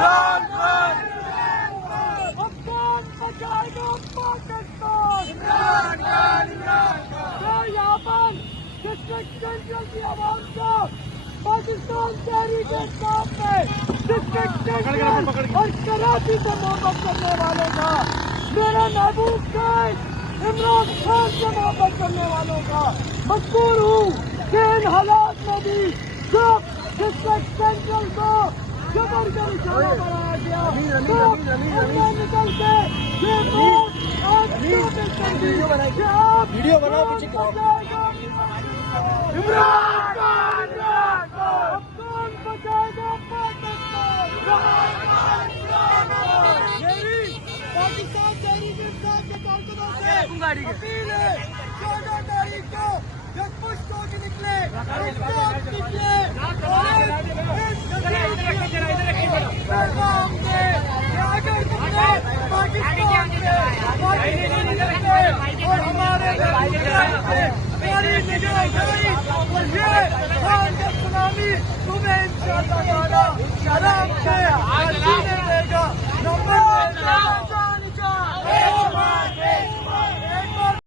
इमरान खान, अफगान बचाएगा पाकिस्तान, इमरान खान, तो यहाँ पर डिस्ट्रिक्ट सेंट्रल की आवाम को पाकिस्तान तहरीक इंसाफ में डिस्ट्रिक्ट सेंट्रल और कराची से मोहब्बत करने वालों का, मेरे महबूब शेख इमरान खान से मोहब्बत करने वालों का मजबूर हूँ कि इन हालात में भी जो डिस्ट्रिक्ट सेंट्रल को जबर का निशाना बनाया गया तो उनमें निकल के ये वोट आज साबित कर दी कि आप वीडियो बनाओ पीछे इमरान खान, अफगान बचाएगा पाकिस्तान, मेरी पाकिस्तान तहरीक इंसाफ के कारकुनों से अपील है 14 तारीख को जब पुष्ट होकर निकले पैगाम दे अगर तुमने पाकिस्तान से और हमारे हमारी निगरानी और ये खान का सुनामी तुम्हें इंशाअल्लाह ताला शराब से